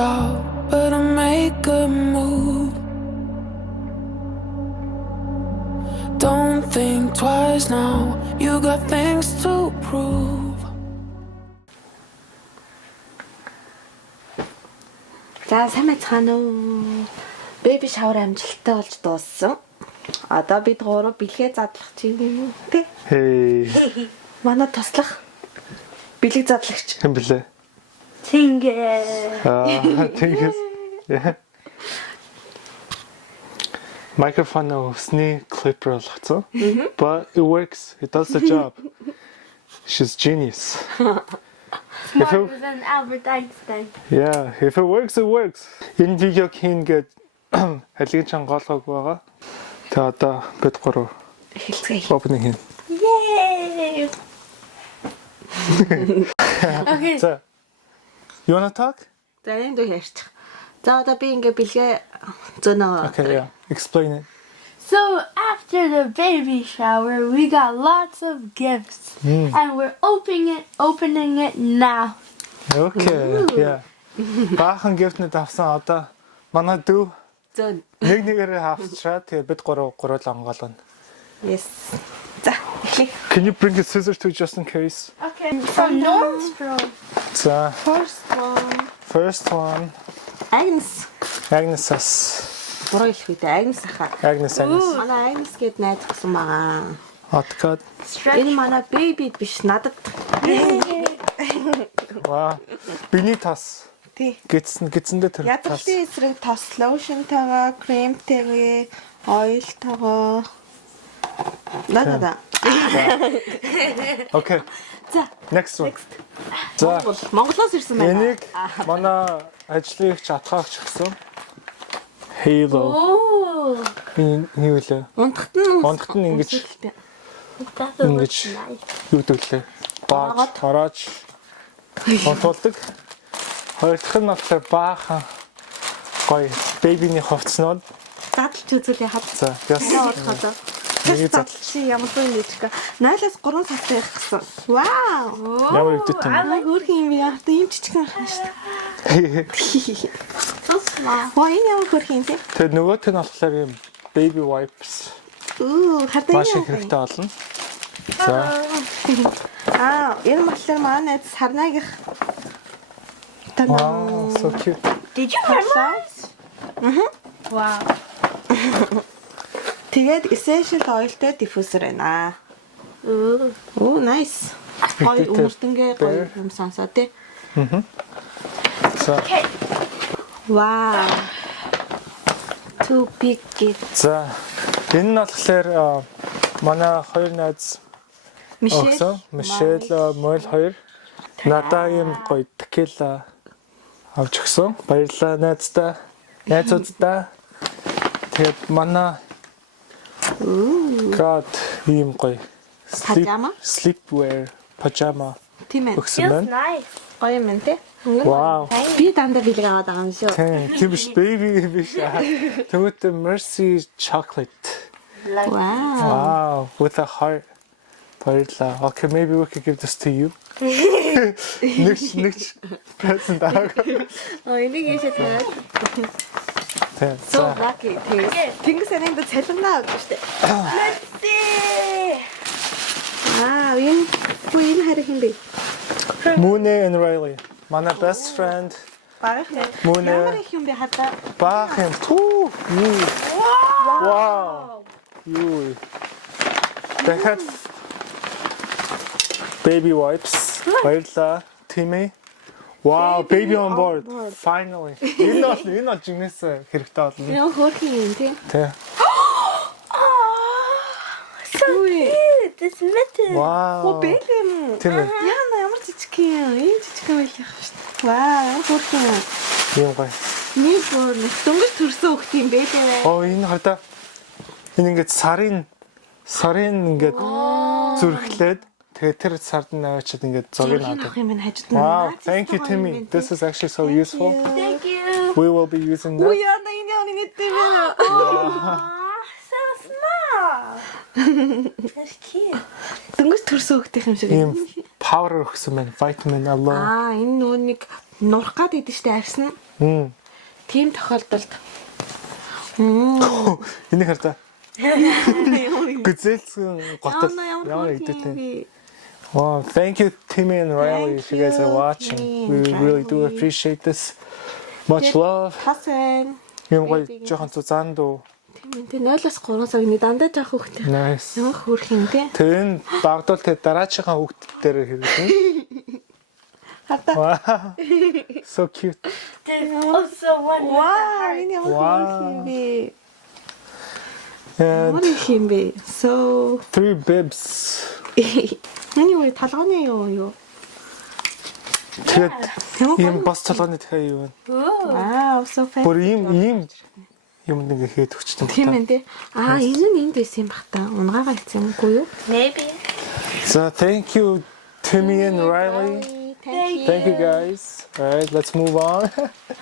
stop, but I make a move. Don't think twice now, you got things to prove. За сайн байцгаана уу. Baby shower амжилттай болж дууссан. Одоо бид гурав бэлгээ задлах чинь тий. Hey. Манай туслах бэлэг задлагч. Хэн блэ? Tingle. Тэнгис. Yeah. Microphone усны clipper болгоцсон. But it works. It does the job. She's genius. Smarter than Albert Einstein. Yeah, if it works, it works. Энэ видеог хийн гээд халигийн чанга голгоог байгаа. Тэгээ одоо бид гурав Эхэлцгээе. opening хийн. Yay! Okay. So, you wanna talk? За энэ дүү ярьчих. За одоо би ингээ бэлгээ зөнөө. Okay, yeah. Explain it. So after the baby shower, we got lots of gifts, and we're opening it now. Okay, yeah. Баахан gift-нэд авсан одоо манай дүү Зөн. нэгээрээ хавчраа тэгээ бид гурав онгоолно. Yes. За эхлэе. Can you bring a scissors to just in case? Okay. From Norm's room. За, First one. first one. Agnes. Буруу хэлэх үү? Agnes ахаа. Agnes. Манай Agnes гээд найз гсэн байгаа. Hotcot. Энэ манай baby биш надад. Wow. Биний тас. Тий. Гидсэндээ тэр тас. Ядалтын эсрэг тос лошнтойгоо, кремтэйгээ, ойлтойгоо. Да. Okay. За. Next one. За. Монголоос ирсэн байна. Энийг манай ажлынх атгаагч гсэн. Halo. Oh, Энэ юу лээ? Унтахт нь ингэж that looks ингэж nice. юу дэглээ. Гараж. Онтолдог. Хоёр дахь нь болохоор баахан гоё бэбиний хувцснууд. задлж үзүүлээ хад. За, яс. Одохоо. Нэг задлж. Чи ямар зүйл нээчгээ. 0-аас 3 сар байх гэсэн. Вау. Ямар өвдөт юм. Аа хөрхөн юм яа. Ийм жижигхэн ахна шүү дээ. So small. Ваа энэ ямар хөрхөн те. Тэгээ нөгөөх нь болохоор юм baby wipes. Хардаа Маш их хэрэгтэй болно. За. Энэ болохоор манай найз сарнаагийнх. Wow, so cute. Did you memorize? Wow. Тэгээд essential oilтэй diffuser байна. Ooh. Nice. Гоё өмөртөнгөө гоё юм сонсоо тий. За. Okay. Wow. Too big gift. За. Энэ нь болохоор манай хоёр найз Мишель, Мол хоёр надаа юм гоё текила авч өгсөн. Баярлалаа найзуудаа. Тэгээд манай God ийм гоё sleepwear pajama Тийм ээ. өгсөн Feels байна. nice. Гоё юм тий. Wow. Би дандаа бэлэг аваад байгаа юм шүү. Тийм биш baby биш. Тэгвэл Mercy chocolate. Like, Wow. Wow, with a heart. Баярлалаа. Okay, maybe we could give this to you. Нэг present авах. Энийг ийшээ тавиад. Тийм. So За. lucky. Тэнгис энийг цалингаа авдаг штэ. let's see. Энэ харих юм бэ? Mooney and Riley. Манай best friend. Багах нэ. Mooney. Ямар их юм бэ хадаа? Баах юм. Түү. Wow. Юу. Дахиад baby wipes. Баярлалаа. Timmy. Wow, baby on board. Finally. Энэ бол жигнэс хэрэгтэй болно. Яа хөрхөн юм тий. Тэ. So cute. This mitten. Wow. Бэг юм. Тийм ээ. Ямар жижиг юм. Ийм жижиг юм байх шүү дээ. Вау, хөрхөн. Ийм гоё. Нэг бүр дөнгөж төрсөн хөхт юм бэ дээ. Оо энэ хадаа энэ ингээд сарын ингээд зүрхлээд тэгээ тэр сард нь аваачаад ингээд зогийг авдаг. Юм хажууд нь. Wow, thank you Timmy. This is actually so useful. Thank you. We will be using that. Яа на энэ нэг тийм ээ. Aw, so small. That's cute. Дөнгөж төрсөн хөхтийнх юм шиг. Ийм power өгсөн байна. Vitamin alone. Энэ нөгөө нэг нурах гад идэв штэ арьсан. Тийм тохиолдолд. Энийг хар та. Гүзэлсэн готод ямар идэвтэй. Wow, thank you Timmy and Riley if you guys are watching. We really do appreciate this. Much love. Тасан. Юм гоё жоохон цаан дөө. Тийм тэ 0-3 сарны дандаа жоох хөхтэй. Nice. Ямар хөөрх юм те. Тэр энэ багдвал тэр дараачихаа хүүхдүүд дээр хэрэглэн. Wow. So cute. There's also one with Wow, энэ ямар хөөрх юм бэ? And Ямар их юм бэ? So 3 bibs. Anyway, талганы юу? Тэгээд ийм бас цолгооны дахиад юу вэ? Wow, so fancy. Бүр ийм юм нэг хэд өгчтэй. Тийм ээ те. Энэ нь энд байсан юм бах та. Унгаага хийсэн юмгүй юу? Maybe. So thank you Timmy and Riley. Thank you guys. All right, let's move on.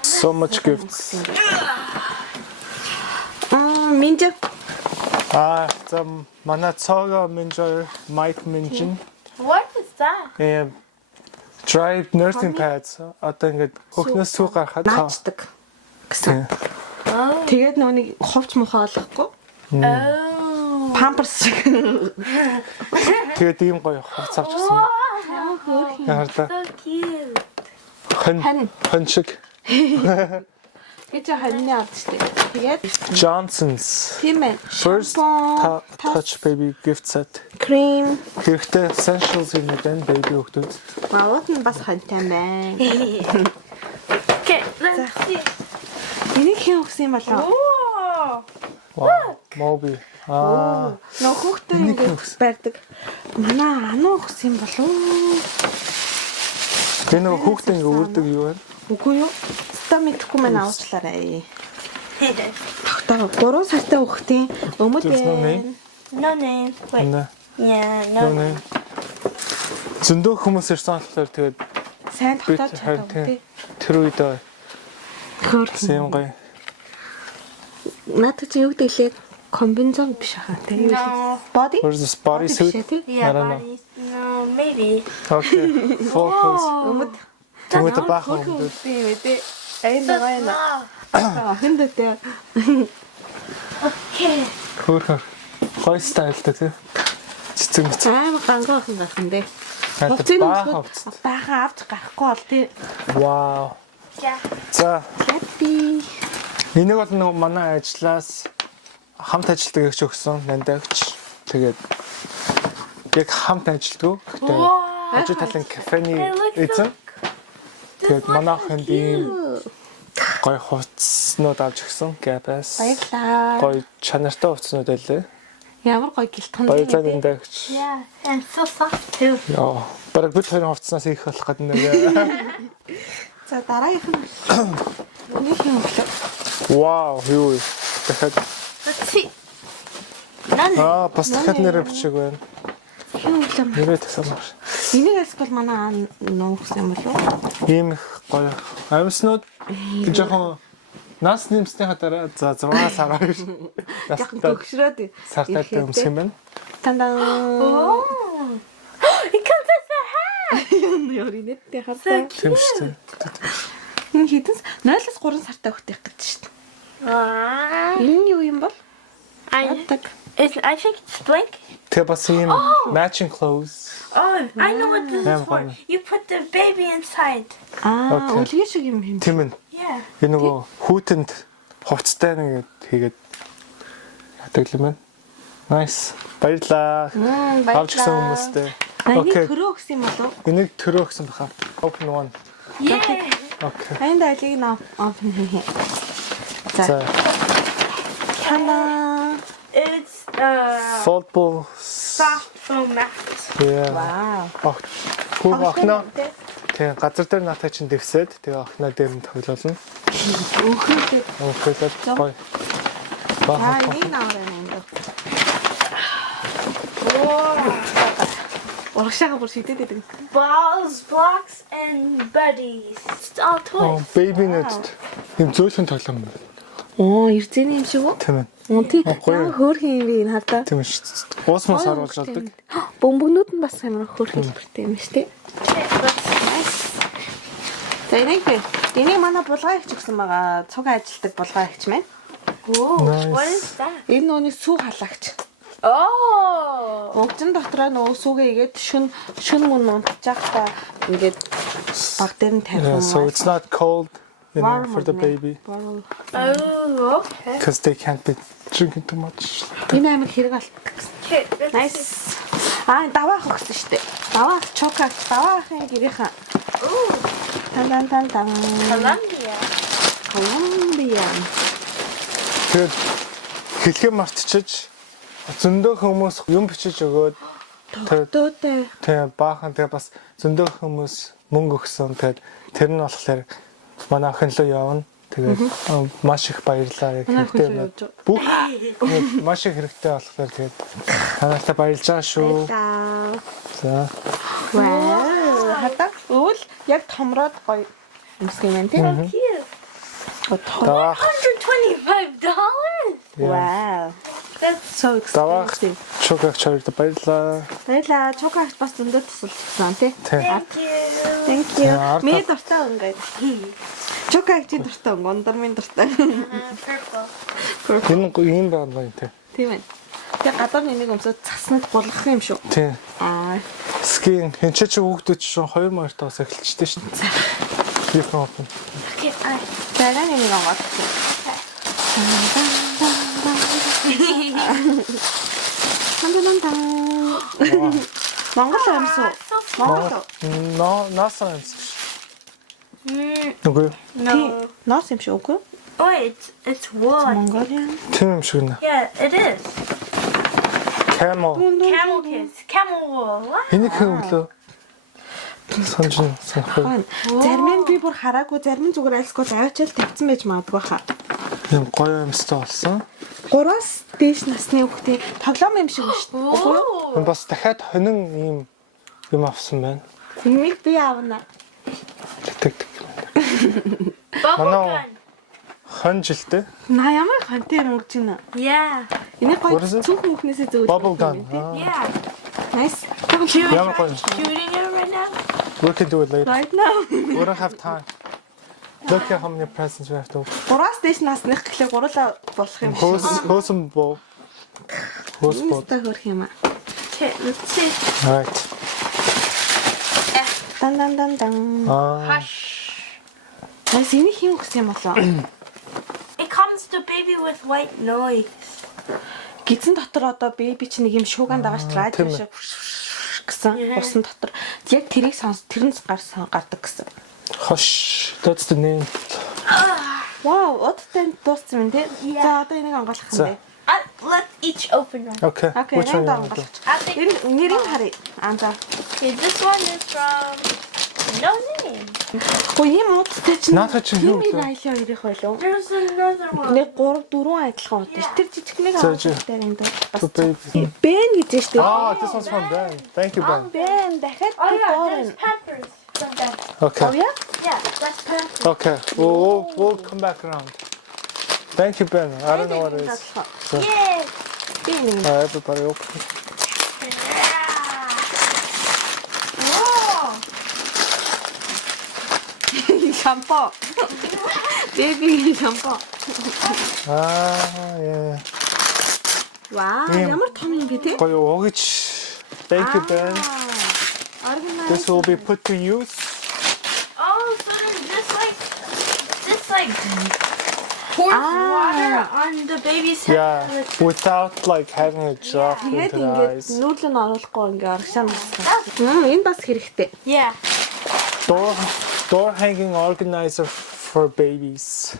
So much gifts. Минж. За манай цаага менжер Mike Minjin. What is that? Dry nursing pads. Одоо ингээд хөхнөөс сүү гарахад Наачдаг гэсэн. Тэгээд нүунийг ховч мохоо олохгүй. Oh. Памперс шиг. тэгээд ийм гоё хувц авч гисэн. Яарда. So cute. Хон шиг. Гэж ханьны авч штэ. Тэгээд Johnson's тийм ээ. First touch baby gift set. Cream. Хэрэгтэй essentials in the baby хөхтөд. Мауд нь бас хонтой байна. Okay, let's see. Энийг хэн өгсөн юм болоо? Oh. Wow, Moby. Нөө хүүхдээ ингэж барьдаг. Манай ануу өгсөн юм болоо. Би нөгөө хүүхдээ ингээ үрдэг юу вэ? Үгүй юу? Ста мэдхгүй мэн авчлаарай. Тогтоо 3 сартай хүүхдийн өмд There's no байна. name? No name. Wait. Yeah, No no. name. Зөндөө хүмүүс ирсэн болохоор тэгээд Сайн би тогтоож чадав тий. тэр үед Хөөрхөн. юм гоё. Надад чи юу гэдэлээ комбинзон биш хаа тий. No. Body? Where's this bodysuit? Yeah, I don't know. bodies. No, maybe. Okay. Full clothes. Өмд. Тэмээд баах Хөөрхөн өмдөд. үгүй юм тий. Энэ гайна. Хэнтэй тий. Okay. Хөөхөр. Хой стайлтай тий. Цэцэг мэт. Амар гангаах юм гарах юм дээ. Хайртай баах Хувцын хувц. баахан авч гарахгүй бол тий. Wow. Yeah. За, Happy. энийг бол нөгөө манай ажлаас хамт ажилтдаг гэж өгсөн нандагч. Тэгээд яг хамт ажилтдаг. Гэхдээ ажил талын кафений эзэн. Тэгээд манайхын ийм гоё хувцснууд авч өгсөн. Гапас. Баярлаа. Гоё чанартай хувцснууд байлээ. Ямар гоё гэлтхан Баярлалаа тий. нандагч. Yeah, and so soft too. Яа, бараг бид хоёрын хувцснаас их болох гэдэг нэг. За дараагийнх нь өнөөх юм болоо. Вау, юу вэ? Дахиад Let's see. None. бас дахиад нэрэ бичиг байна. Хин үлэм. Нэрээ тасамар. Энийг эсвэл манай нуугсан юм болов уу? Ийм их гоё амьснууд жоохон нас нэмснийхаа дараа за 6 сар хоёр Яхан төгшрөөд сартайтай өмсөх юм байна. Тандан. Oh. It comes with a hat. Яри нэттэй хатаа. Тийм шүү дээ. Энэ хитэнс 0-3 сартай хөхтэй гэж шүү дээ. Энэ юу юм бол? I think it's blank. Тэгээ бас ийм matching clothes. Oh, I know what this is Yeah, for. fine. You put the baby inside. Okay. Үлгий шиг юм юм. Тийм ээ. Yeah. Энэ нөгөө хүүтэнд хувцтай нэгэд хийгээд яадаг юм байна. Nice. Баярлаа. Авч гисэн хүмүүстэй. Энийг төрөө өгсөн юм болов уу? Энийг төрөө өгсөн баха. Open one. Yeah. Okay. Айн дайлыг нөө open хийе. За, Тандан. It's foldable. soft foam mat. Yeah. Вау. Хүү охноо. Тэгээ газар дээр натаа чинь дэвсээд тэгээ охноо дээр нь тоглоулна. Өөхөд. Өөхдөө гоё. Баа. Энийг наарай юм даа. Whoa. Урагшаага бүр шидэд идэг. Balls, blocks, and buddies. It's all toys. Baby net. Им зөөлхөн тоглоом байна. Ирзэний юм шиг үү? Тийм ээ. Тий. Гоё. Хөөрхөн юм би энэ хардаа. Тийм шүү. Уусмас харуулж авдаг. Бөмбөгнүүд нь бас амар хөөрхөн хэлбэртэй юм шүү дээ. Okay, let's За энийг манай булгай ихч гэсэн байгаа. Цуг ажилтдаг булгай ихч маань. Oh, Nice. what is that? Энэ нөөний сүү халагч. Oh. Өвчин дотроо нөө сүүгээ игээд шүн мөн унтчих та ингээд баг дээр нь тавих Yeah, юм. so it's not cold, you know, Warm for the with baby Oh, okay. because they can't be drinking too much. Энэ амар хэрэг алт гэсэн. Okay, let's see. Nice. Даваах өгсөн шүү дээ. Даваах чокак, даваахын гэрийнхэн. Ooh, Тан. Colombia. Колумбия. Тэгээд хэлхээ мартчихж зөндөө хүмүүс юм бичиж өгөөд Дөөтэй. тэгээ баахан тэгээ бас зөндөө хүмүүс мөнгө өгсөн. Тэгээд тэр нь болохоор манай охин руу явна. Тэгээд маш их баярлалаа яг Манай охин хэрэгтэй руу байна. явж байгаа. Бүх маш их хэрэгтэй болохоор тэгээд танаартай баярлж байгаа шүү. За. Вау. Хатаг үл яг томроод гоё юмсгий мэн тий. Cute. Даваах $125. Вау. That's So даваах expensive. чокагч хоёрт баярлалаа. Баярлаа. Чокагч бас зөндөө тусалсан тий. Тэг. thank you. Thank you. Яа, Миний дуртай өнгө. Чокагчийн дуртай өнгө, ундармын дуртай. Purple. Энэ ийм байгаа юм те. Тийм ээ. Тэгээ гадар нэмийг өмсөд цаснад гулгах юм шүү. Тий. Аа. Скин хэнчээ чи хүүхдүүд чинь 2 мартаас эхэлчихсэн шүү дээ. Би фон. Okay, I. Дараа нэмийг аваад. Монгол юмсуу. Монгол. Наасан юм шиг. Mm, Нүгөө no. Нос юм шиг үгүй. Oh, it's wood. Mongolian. тийм юм шиг нэ. Yeah, it is. Camel. Camel kiss. Camel wool. What? Энийг хэн өглөө? Санжин санхаа. Хон. Зарим нь би бүр хараагүй, зарим нь зүгээр альсгүй аваачаал тавьсан байж магадгүй хаа. Ийм гоё юмстай болсон. 3-аас дээш насны хүүхдийн тоглоом юм шиг шүү дээ. Үгүй юу? Oh. Бас дахиад хонин ийм юм авсан байна. Энийг би аавна. Тэг. Bubble Манай- gun. Хон жилтэй. На ямар хонтой юм гэж байна. Yeah. Энийг What гоё is it? цүнх хүүхнээсээ зөвлөж. Bubble gun. Yeah. Nice. Ямар гоё. Shooting it right now? We can do it later. Right now. We don't have time. Look at how many presents we have to open. 3-аас дээш насных гэхлээр гурлаа болох юм шиг. Хөөсөн боо. Хөөс боо. Та хөрх юм аа. Okay, let's see. Right. Дан. Hush. Нас энийг хийм гэсэн юм болоо. It comes to baby with white noise. Гизэн дотор одоо бэби чи нэг юм шууган дагаж радио тийм ээ. шиг гэсэн усан дотор яг тэрийг тэрэн гардаг гэсэн. Hush. That's the name. Вау, одтой дууссан юм тий. Yeah. За одоо энийг онгойлгох юм За. бэ. Let's each open one. Okay. Окей, Which one энийг you want to do? онгойлгох. I think Нэрийг харъя. За. okay, this one is from no name. Хөө юм удтай чинь. Наадах чинь юу вэ? айлын хоёрыг хойлоо. There's another one. Нэг 3 4 адилхан удаа. Тэр жижигнийг За, аваад жи. дээр энэ бас. To baby. Бэн гэж штэ. Ah, this one's from Ben. Thank you, Ben. Бэн дахиад Oh yeah, доор there's нь. peppers from that. Okay. Яа? Yeah, that's peppers. Okay. We'll come back around. Thank you, Ben. I don't know what it is. Yay! Би нэг Everybody open. Whoa! шампо. Бэби шампо. Yeah. Вау, Ийм. ямар том юм бэ те? Гоё өгч. Thank you, Ben. Organize. This will be put to use. Oh, so then this like pours water on the baby's head. Yeah. Without like having it drop Тэгээд into the ингээд eyes. нүүдлэн оруулахгүй ингээ аргашаа насгах. Энэ бас хэрэгтэй. Yeah. Door hanging organizer for babies.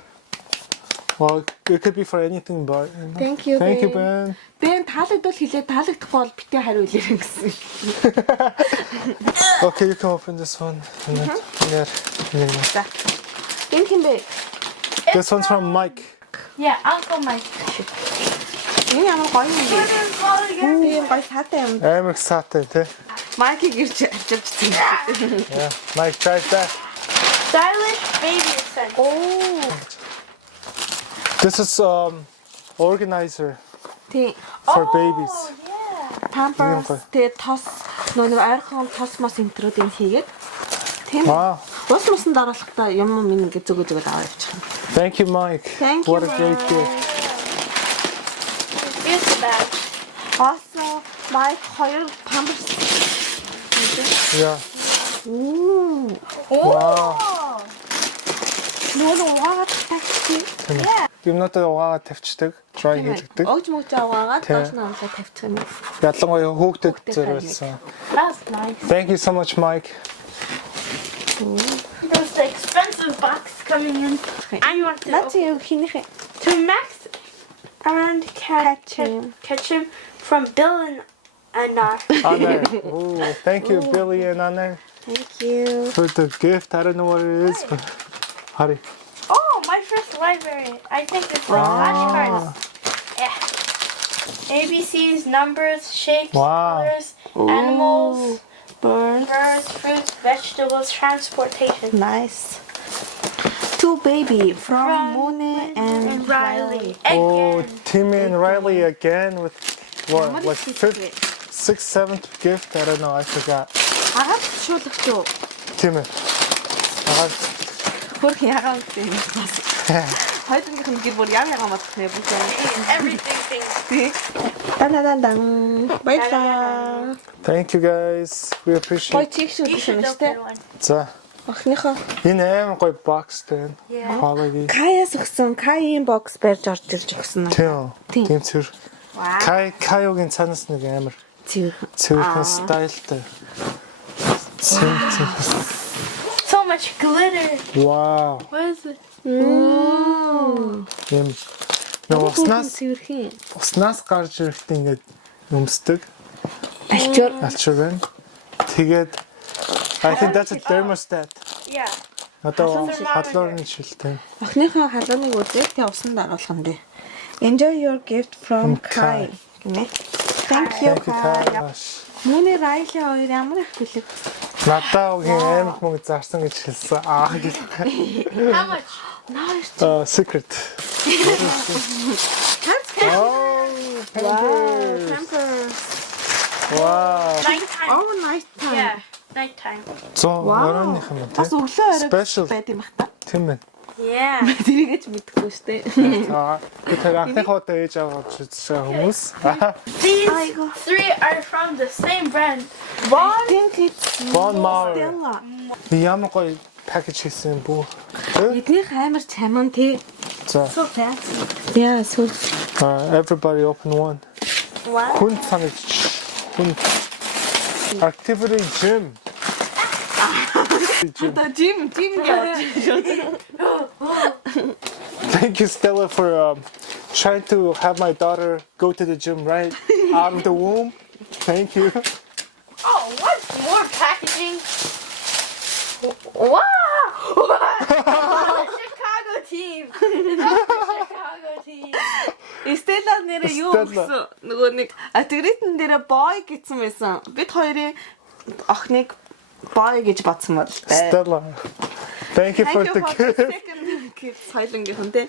Well, it could be for anything, but you know. Thank you. Thank you, Ben. Бэн таалагдвал хэлээ таалагдахгүй бол битээ хариу илэрэн гэсэн. Okay, you can open this one. Yeah. За. Энэ хин бэ? This one's from Mike. Yeah, Uncle Mike. Энэ ямар гоё юм бэ? What is it called again? Би гоё саатай юм. I'm excited, eh? Майкийг ирж авчирч байна. Yeah. Mike, try that. Stylish baby essential. Оо. This is organizer Тий. for babies. Oh, yeah. Pampers тэгээ тос нөгөө ойрхон тос мос энтрүүд энэ хийгээд. Тийм. Wow. Мусан дараалахтаа юм минь ингэ зөгөө аваа явчих. Thank you, Mike. Thank What you, a great Mike. gift. Here's the bag. Also, Mike 2 памперс. Yeah. Ooh. Wow. Нөө угаагаад тавьчих. Юмнуудаа угаагаад тавьчихдаг, dry хийлгдэг. Огж мөгж угаагаад Тий. доош нь амлаа тавьчих юм. Ялангуяа хүүхдэд зориулсан. That's nice. Thank you so much, Mike. There's the expensive box coming in. I want to Наач юу хийнэх to Max and Ketchum from Bill and Anna. Anna. Ooh, thank you, Billy and Anna, Thank you. for the gift. I don't know what it is, but hurry. Oh, my first library. I think it's like flashcards. Yeah. ABCs, numbers, shapes, Wow. colors, animals, Bird. birds, fruits, vegetables, transportation. Nice. Two baby from Mooney and Riley. Oh, Again. Timmy and Riley again with what, What like is this fifth, with? sixth, seventh gift? I don't know. I forgot. Агаад шуулагч юу? Timmy. Хөрх ягаан гэдэг юм бас. Хоёулынх нь гэр бүр ягаан бодох нэ бүгд. Everything things. Дан. Баярлаа. Thank you guys. We Гой appreciate. чиг шүү You гэх should юм штэ. open one. За. Охныхоо Энэ аим гоё box дээ. Yeah. Quality. Каяас өгсөн Каийн бокс барьж орж ирж өгсөн. Тийм. Тийм. Тийм цэвэр. Wow. Кайогийн цанаас нэг амар Цэвэр. цэвэрхэн стайлтай. So much glitter. Wow. What is it? Юм. Нэг Цэвэрхэн. уснаас гарч ирэхдээ ингээд өмсдөг. Альчуур. Алчуур байна. Тэгээд I think that's a thermostat. Yeah. Одоо Халуун халуурын шилтэй. Охныхоо халууныг үзээд тэг усанд оруулах юм дээ. Enjoy your gift from Kai. Гэнэ. Thank you Kai. Мөний Riley хоёр ямар их бэлэг. Надаа угийн амар их мөнгө зарсан гэж хэлсэн. Гэх. How much? Secret. Oh, Pampers. wow. Nighttime. Oh, nice time. Yeah. Nighttime. Оройных юм Бас тийм. өглөө орой Special. байд юм бах та. Тийм байна. Yeah. Тэрийгэж мэдэхгүй штэ. Тэр анхныхоо удаа ээж аваад үзсэн хүмүүс. These Aigo. 3 are from the same brand. I think it's Bon Mauer. Stella. Ямар гоё package хийсэн бүү. Эднийх амар чаман тий. За, So fancy. Yeah, so everybody open one. wow. Хүн санагч. Хүн activity gym. The gym явж. Thank you, Stella, for trying to have my daughter go to the gym right out of the womb. Thank you. Oh, what's more packaging? Wow! Chicago team. Chicago team. Стелла нэрээ юу Stella. гэсэн нөгөө нэг атгритэн дээрээ boy гэсэн байсан. Бид хоёрын охиныг boy гэж бодсон бол тээ. Stella. Thank you for Thank the you for the gift. second gift. Соёлонгийнхан тий.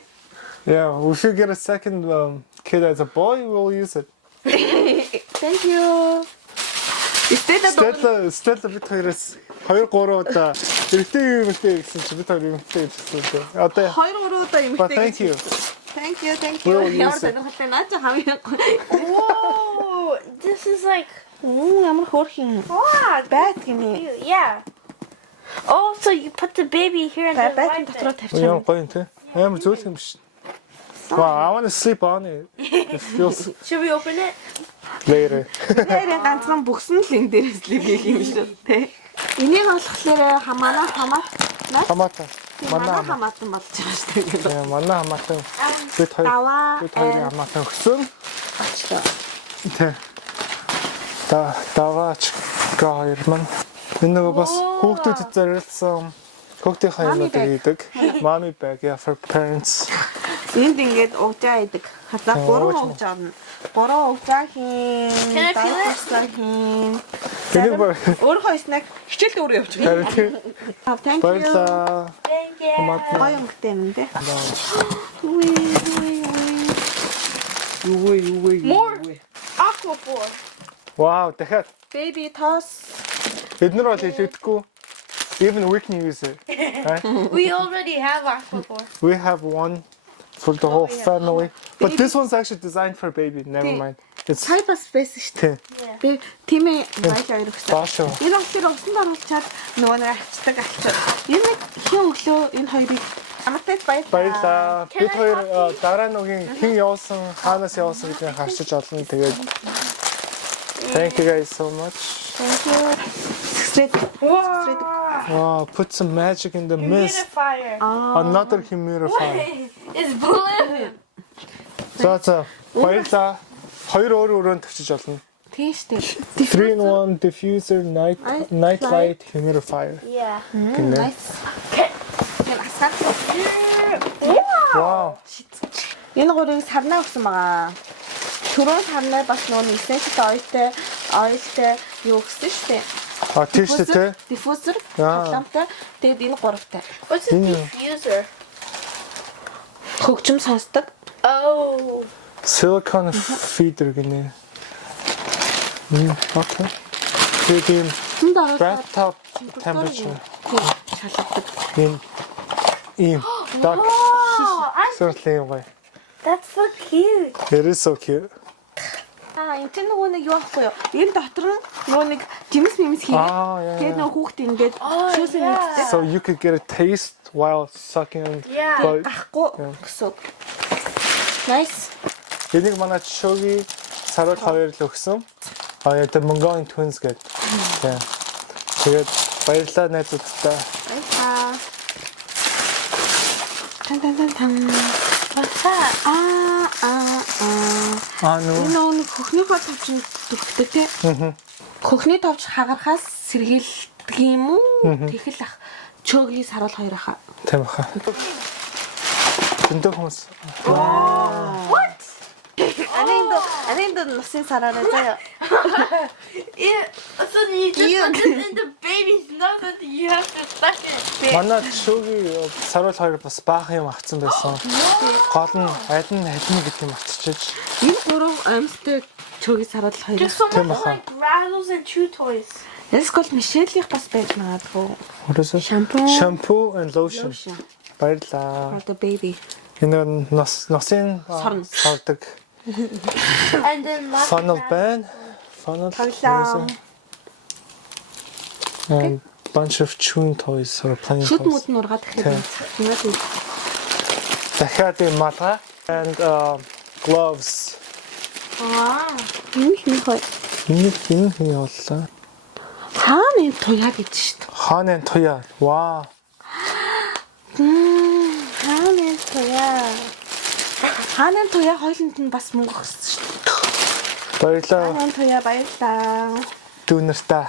Yeah, if you get a second kid as a boy, we'll use it. Thank you. Stella бид хоёроос 2-3 удаа эртээ гэсэн чи бид хоёр юмтай гэсэн тийм. Одоо 2-3 удаа юм but ихтэй. thank you. Thank you. Thank you. We'll Ямар use it. сонирхолтой наач хамгийн. Whoa! This is like Ямар хөөрхөн wow. байт гинэ. Yeah. Oh, so you put the baby here and then Байтан wipe дотроо it. тавьчих. Ямар гоё юм те. Амар зөөл юм биш. Wow, I want to sleep on it. It feels Should we open it? later. Нэрээ ганцхан бүхсэн л энэ дээрээс л хийх юм шүү дээ. Энийг болохоор хамаана Хамаата. манай Манай хамаатан болж байгаа шүү дээ. Yeah, манай хамаатан бид Даваа хоёрын хамаатан өгсөн. ачлаа. Тэ. Даваач хоёр маань. Энэ нөгөө бас хүүхдүүдэд зориулсан хүүхдийн Mommy хайлууд хийдэг. Mommy bag yeah for parents. Энд ингээд уужаа идэг. Хазаа ууж гурван уужаа орно. Гурван уужаа хийн. Can I feel it? хийн. Энийг бүр Өөрөө снэк хичээлд өөрөө явчих. харин тийм. Thank you. Баярлаа. Thank you. Гоё өнгөтэй юм дээ. Үгүй. More aquaphor. Вау, дахиад Baby toss. эднэр бол хэлээдэггүй. Even we can use it. Right? We already have Aquaphor. We have one for the whole family. But this one's actually designed for baby. Never mind. It's Сая бас байсан шүү дээ. Би тимээ баялаа өргөсөн. Basho. Энэ болохоор усан даруулчаад нөгөө нэг авчдаг авчаад. Энэ нэг хин өглөө энэ хоёрыг амтайд баялаа. баярлаа. Бид хоёр дараа нь үгийн хэн явуулсан, хаанаас явуулсан гэдгийг харчиж олно. Тэгээд thank you guys so much. Thank you. Straight. Wow, put some magic in the mist. Humidifier. Another humidifier. It's blue. За баярлаа. Хоёр өөр өрөөнд тавьчих олно. Тийм шүү дээ. 3-in-1 diffuser, night light humidifier. Yeah. Гэнэ. Nice. Энэ асар. Wow. Энэ гурыг сарнаа өгсөн байгаа. Түрүүн сарнаа бас нөгөө essential oilтэй юу өгсөн шүү дээ. А тийш тэ. Diffuser, Аа. ламптай. Тэгээд энэ гуравтай. What's a diffuser? Хөгжим сонсдог. Oh. Silicone feeder гэнэ. Okay. Тэгээд ийм Тэнд ороод bathtub temperature. шалгадаг. Ийм dark Oh, сөрлийн way. that's so cute. It is so cute. Энэ ч нөгөө нэг юу ахгүй юу? Энэ дотор нь нөгөө нэг жимс хийгээд Yeah. тэгээд нөгөө хүүхдээ ингээд шүүсэн нэгтэй So you could get a taste while sucking. Yeah. But гахгүй гэсэн. Nice. энийг манай Shogi сарал хоёр л өгсөн. The Mongolian twins гэдэг. Тэгээд баярлалаа найзуудтай. Баярлаа. Тан. What's that? Нүү. Энэ нөгөө хөхний товч дүрхтэй те. Хөхний товч хагарахаас сэргийлдэг юм уу? Тэгэл ах чөөгийн саруул хоёр аха. Тийм баха. Зөндөө хүмүүс. Анин д насын сараараа заяа. Yeah. So you just put this in the baby's nose and you have to suck it. Манай Shogi сарал хоёр бас баахан юм авцсан байсан. Гол нь аль нь гэдэг юм авчиж. Энэ гурав амьстай чөөгийн саруул хоёр. Just someone who Тэмэхэ. like rattles and chew toys. Эскол Мишелих бас байж магадгүй. What is it? Shampoo and lotion. Баярлаа. For the baby. Энэ носын савдаг. And then lots Funnel of ban. Funnel. Баярлаа. And bunch of chewing toys or playing Шүд toys. мод нь ургаад ирэхэд цахимаад Дахиад юм малгай and gloves. энэ хин хой. Энэ хин явууллаа. Хаана энэ туяа гэж шүү дээ. Хааны туяа. Вау. Хаана энэ туяа. Хаана энэ туяа хойлонд нь бас мөнгө өгсөн шүү дээ. Баярлаа. Хаана энэ туяа баярлаа. Дүүнэртаа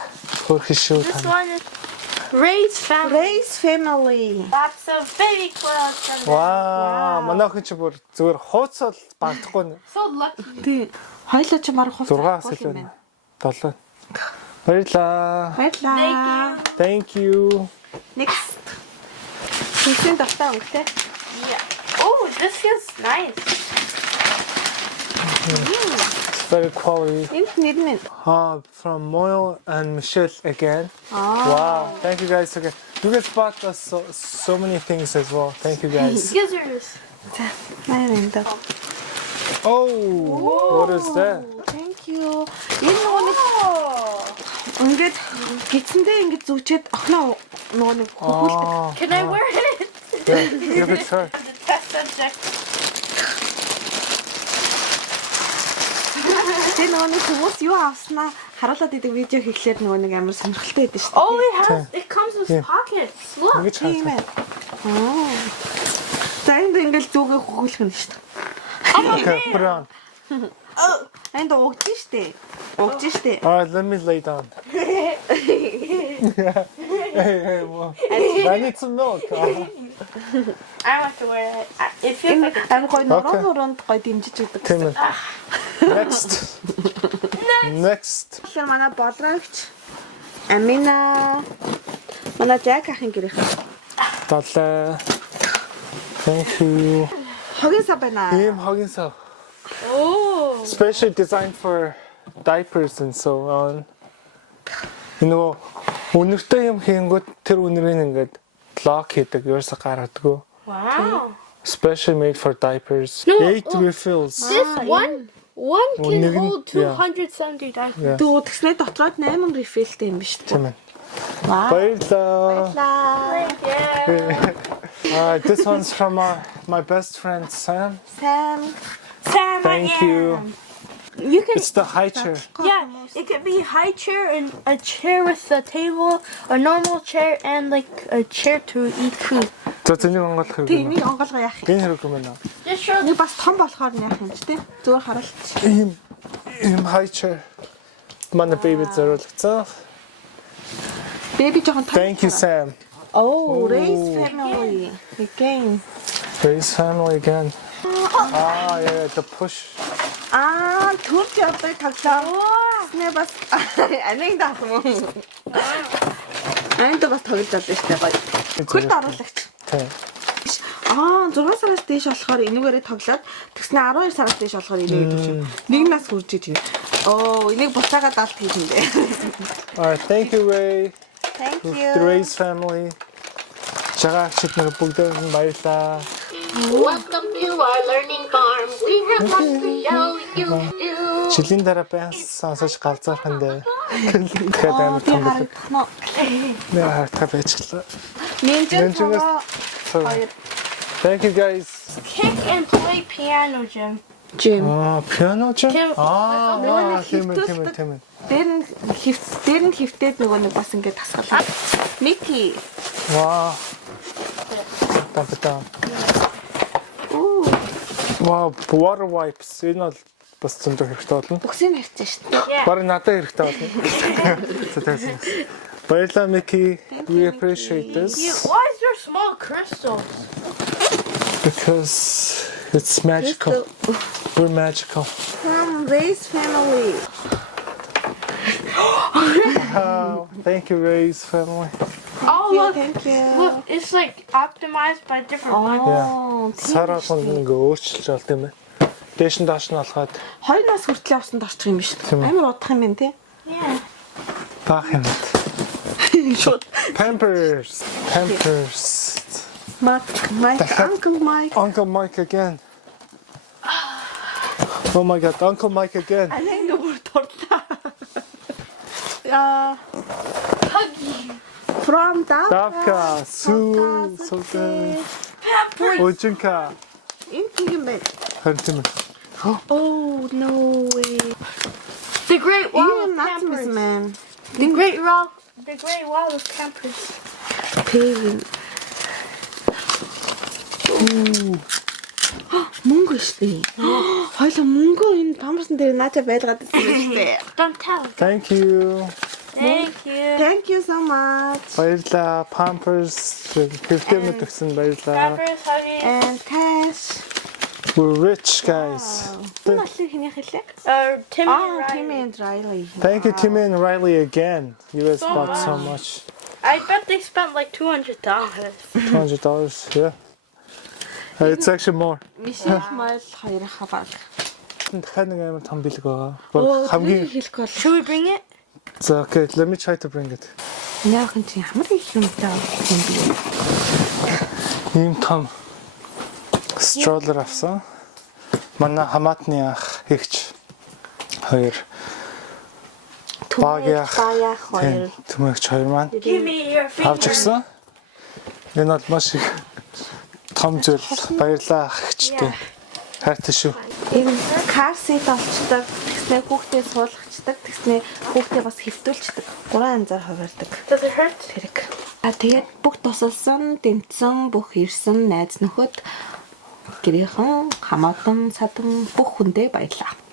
хөрх шүү This та. one is Ray's family. Race family. Lots of baby clothes from them. Вау. Манай охин чи бүр зүгээр хууцал багдахгүй. So lucky. Тий. Хойлоо ч марах хувцас. 6-аас илүү. 7. Баярлаа. Баярлаа. Thank you. Next. Шинсэн давтаа өнгөтэй. Yeah. Oh, this feels nice. It's very quality. Энэ нэр нь. From Moyle and Michelle again. Wow. Thank you guys again. You guys bought us so many things as well. Thank you guys. Scissors. За. Баярлалаа. Oh, what is that? Thank you. Энэ нөгөө нэг ингээд гитсэндээ ингээд зүучээд охноо нөгөө нэг хөхүүлдэг. Can I wear it? Yeah, give it to her. The test subject. Тэ нөгөө нэг хүмүүс юу авснаа харуулад идэг видео хийхлээр нөгөө нэг амар сонирхолтой байдаг шүү дээ. Oh, it comes with Yeah. pockets. Look. Ингэж Тийм харах. ээ. За энд ингээд зүгээ хөхүүлэх нь шүү дээ. Okay, put it on. Энд угдсан шүү дээ. Угдсан шүү дээ. All right, let me lay down. Hey, well, I need some milk. I want to wear it. It feels like Энэ амар гоё Okay. нуруунд гоё дэмжиж өгдөг. Tim. Next. Next. Тэгэхээр манай болрогч Амина манай Жак ахын гэрийнхэн. Далаа. Thank you. Хогийн сав байна. Ийм хогийн сав. oh. Specially designed for diapers and so on. You know, Үнэртэй юм хийнгүүт тэр үнэрийг ингээд лок хийдэг, ерөөсө гаргадаггүй. Wow. Special made for diapers. No, 8 refills. This one can Nigga, hold yeah. 270 diapers. Yeah. Дүү тэгснэ дотроод 8 refill-тэй юм биш үү? Тийм ээ. Вау. Баярлалаа. Yeah. This one's from my best friend Sam. Sam. Sam, Thank you. You can. It's the high chair. Yeah, it could be high chair and a chair with a table, a normal chair, and like a chair to eat food. За тэнийг онгойлох хэрэг юм. Тэнийг онголгоо яах юм? Энэ хэрэг юм байна. Just show Нэг бас том болохоор яах юм ч тийм. Зүгээр харуулт. Ийм high chair. Манай baby зориулсан. Baby жоохон том. Thank you Sam. Oh, raise family. Again. Raise family again. Yeah, the push. Төрч явдаг тоглоо. Тэснэ бас аниг даах юм уу? Анд бас тоглож байна шүү дээ гоё. Хөлд оруулагч. Тийм. 6 сараас дээш болохоор энүүгээрээ тоглоод тэгснэ 12 сараас дээш болохоор энийгээ төвшин. Нэг нас хүрч иж. Энийг буцаагаад алт хийх юм бэ. Alright, thank you Ray. Thank The Ray's family. Жагаагчид нар бүгдээр нь баярлаа. Welcome to our learning farm. We have lots to show you. Жилийн дараа баян сонсож галзуурх нь дээ. Тэгэхээр амар том байдаг. Нэ хартаа байцглаа. Thank you guys. kick and play piano, Jim. Jim. Piano ч. Kim- Тийм. Дээр нь хөвтөөд нөгөө нэг бас ингээд тасгалаа. Mickey. Wow. Та. Wow, water wipes. Энэ бол бас зөндөө хэрэгтэй болно. Бүхсийг хайцсан шүү дээ. Yeah. Бараг надад хэрэгтэй болно. За тайсан. Баярлалаа Mickey. We appreciate this Why is there small crystals? because it's magical. We're magical. From Ray's family. Thank you Ray's family. Oh, look. Thank you. Look, it's like optimized by different buttons. Сараа гон ингээ өөрчилж болт юм байна. Дээш нь доош нь болоход 2 нас хүртэл явсанд орчих юм биш үү? Амар удах юм байна тий. Yeah. баах юм байна. Шууд. Pampers. Uncle Mike again. Oh my god, Uncle Mike again. Алин нүр тортлаа. From Davka, Sue, Sultan, Ojinka. Интим бэ. Харин Oh no way. The Great Wall You of not miss Campers. man. The Great Wall of Campers. Paving. Мөнгө шүү дээ. Хоёлоо мөнгө энэ памперсын дээр наача байлгаад байсан шүү дээ. Don't tell. Thank you. Thank you. Thank you so much. Баярлаа. Pampers хэвтэмэд өгсөн баярлаа. Campers, honey. And cash. We're rich guys. Энэ аль хинийх хэлээ? Timmy and Riley. Timmy and Riley. Thank you Timmy and Riley again. You guys bought so much. I bet they spent like $200. $200, yeah. It's actually more. Мишель Майл хоёр хаваа. Дахиад нэг амар том бэлэг байгаа. Хамгийн Хамгийн хэлэх бол Should we bring it? за okay, let me try to bring it. яахан чи ямар их юм даа юм бэ? Ийм том stroller авсан. Манай хамаатны ах ихч хоёр багийнх хоёр. түмэгч хоёр маань Give me your авч finger. өгсөн. Энэ бол маш их том зүйл. Баярлалаа ахчтай. Хайртай шүү. Энэ car seat олцдог. Тэгснээ хүүхдээ суулгачдаг. Тэгснээ хүүхдээ бас хэвтүүлчдэг. 3 янзаар хувирдаг. Does it hurt? Тэрэг. Тэгээд бүх тусалсан, дэмтсэн, бүх ирсэн найз нөхөд гэрийнхэн, хамаатан, садан бүх хүндээ баярлаа.